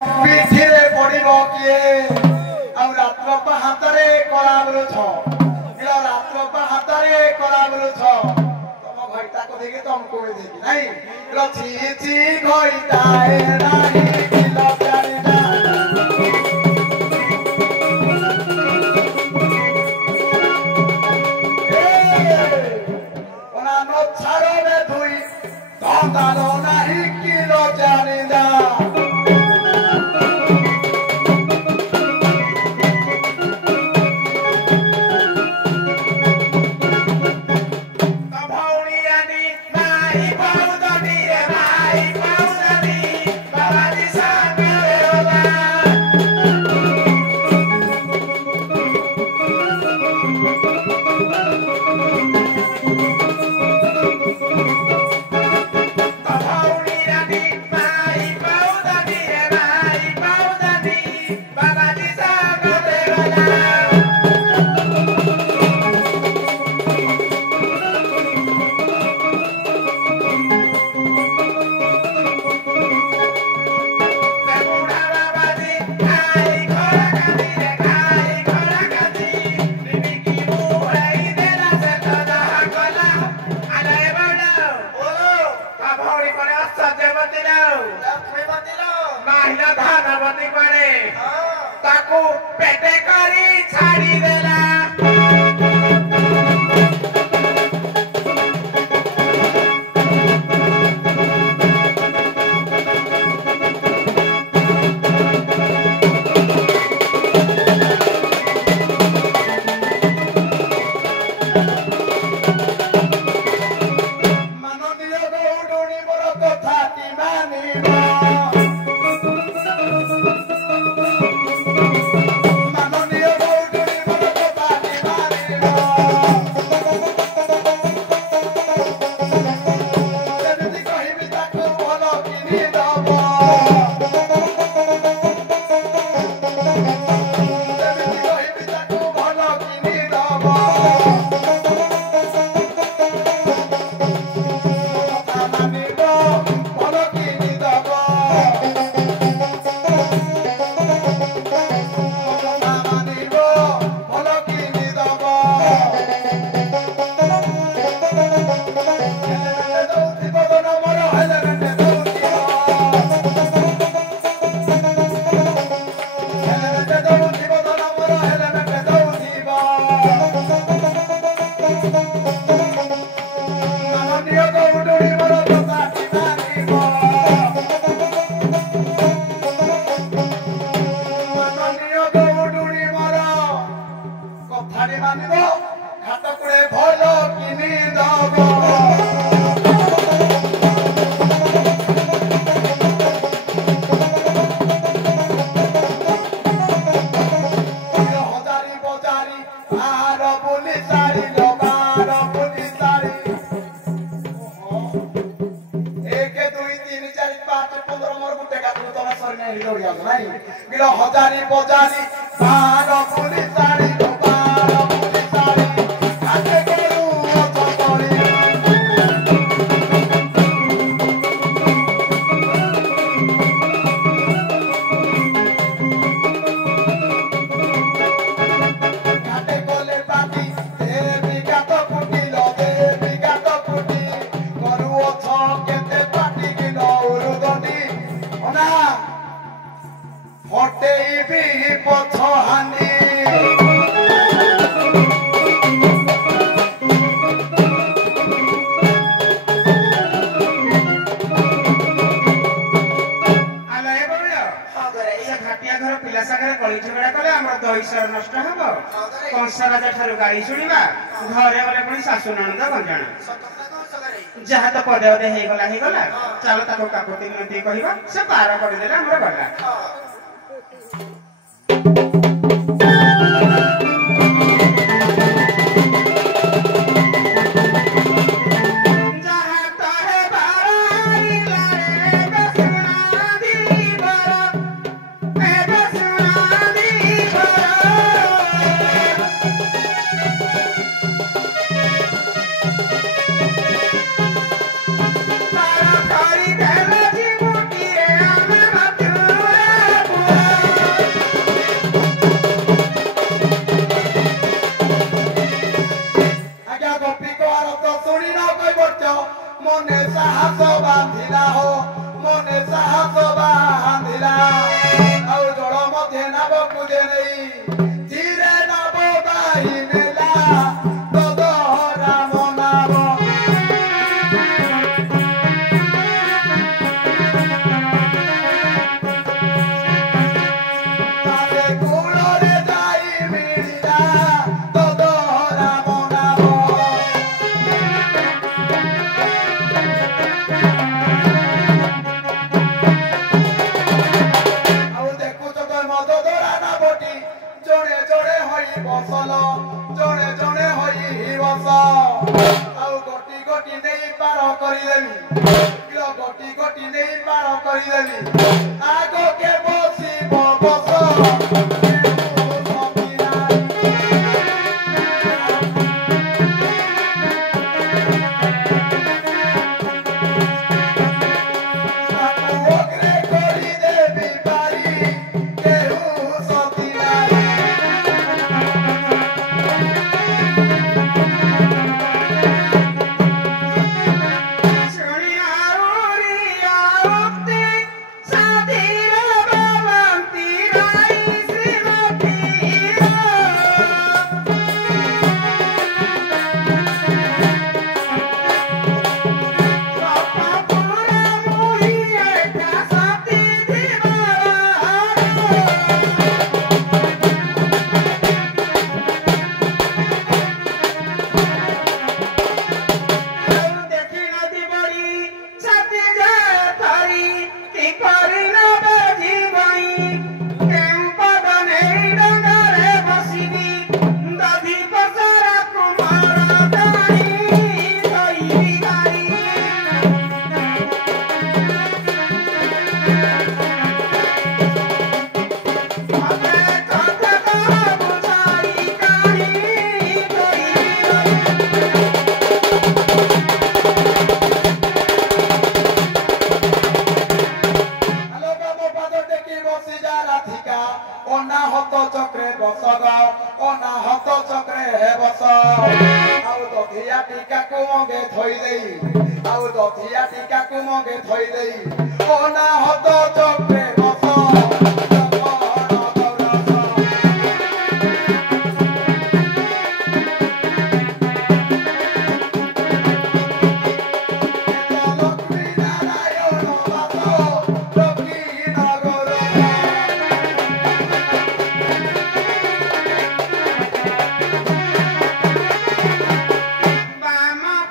ପିଠିରେ ପଡିବ କିଏ ଆଉ ରାତ୍ର ପାହାନ୍ତାରେ କଳା ବୁଲୁଛ ରାତ୍ର ହାତରେ କଳା ବୁଲୁଛ ତମ ଘଇଟାକୁ ଦେଖି ତମକୁ ବି ଦେଖି ନାଇଁ ଛି ଘଇଟାଏ ନାହିଁ କିଲ ଜାଣିନା ଅନାନ ଛାଡ଼ରେ ଧୁଇ ଧନ୍ଦାର ନାହିଁ କିଲ ଜାଣିନା हजारी बजारी बार पुलिसारी गाड़ी शुणा घरे गले पुणी शाशु नणद गंजाण जहाँ तो पदे पदे होगला चल ताको काकुति मिनती कहवा से पार करदे हमर गला ଗୋଟି ଜଣେ ଜଣେ ହୋଇ ବସଲ ଜଣେ ଜଣେ ହୋଇ ବସ ଆଉ ଗୋଟି ଗୋଟି ନେଇ ପାର କରିଦେବି ଗୋଟି ଗୋଟି ନେଇ ପାର କରିଦେବି ଆଗକେ ବସିବ ବସ অনাহত চক্রে বসগ অনাহত চক্রে হে বস আউ দধিয়া টিকাকু মগে থই দেই আউ দধিয়া টিকাকু মগে থই দেই অনাহত চক্রে বস Mama,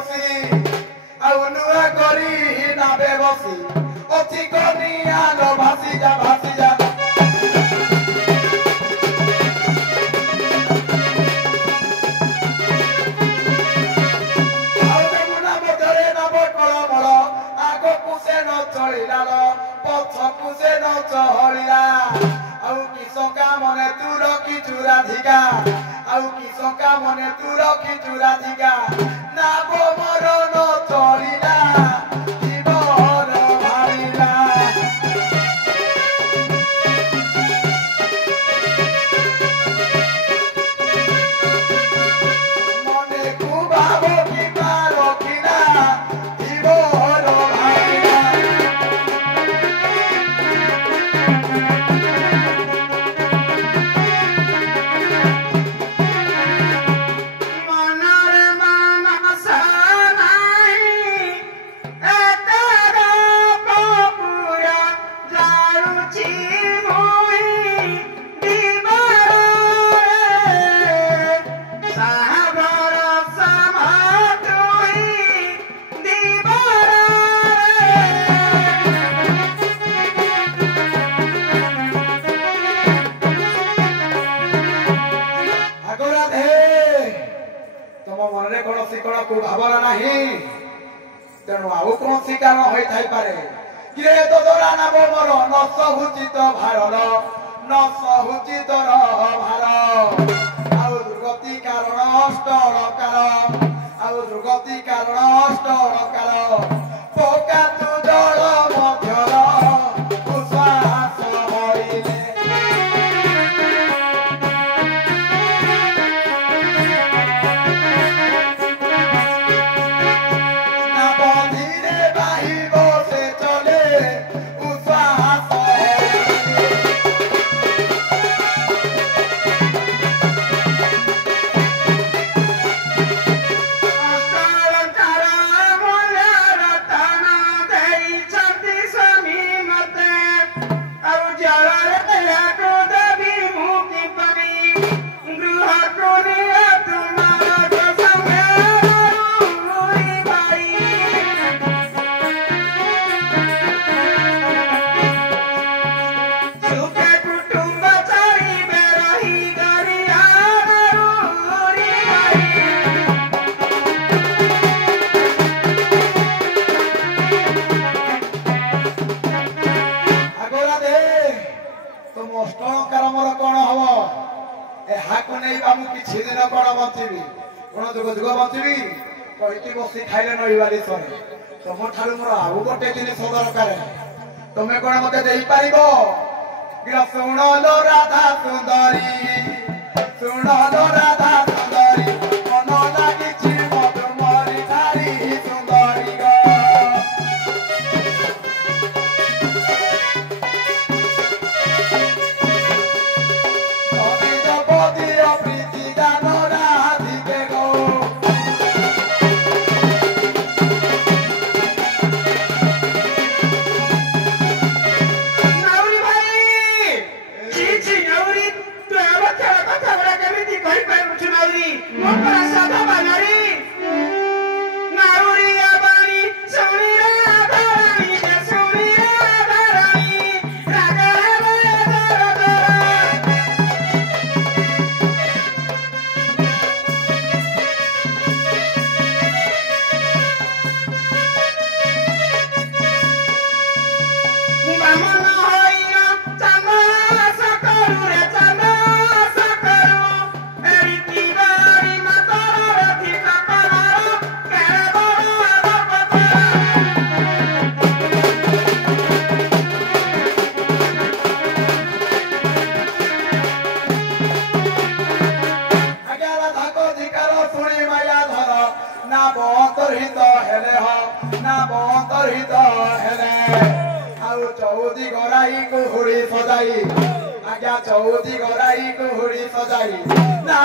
बसी आउ नुआ करी नाबे बसी अति कनिया लो भासी जा मने तू रखी चुराधिका नाबो मरण चलिला जीवन भारिला मने तू भाबो कि रखिला जीवन भारिला भावना नहीं तेणु आउ कौन कारण होई पारे किरे तो दोरा नाम मोर न सहुचित भारर न सहुचित भार आउ दुर्गति कारण अष्टकार आउ दुर्गति कारण अष्टकार पोका तू जल मध्यर उश्वास हरिले बसी खाइले नईवाली सरे तुम ठार मोर आउ गोटे जिनिस दरकार तुम्हें कौन मत दे पार शुण लो राधा सुंदरी शुण लो राधा सुंदरी मन लगी मधुमरी भारी सुंदरी प्रीति दान राधिके गो चौदी गराई को हुड़ी सजाई आज्ञा चौदी गराई को हुड़ी सजाई ना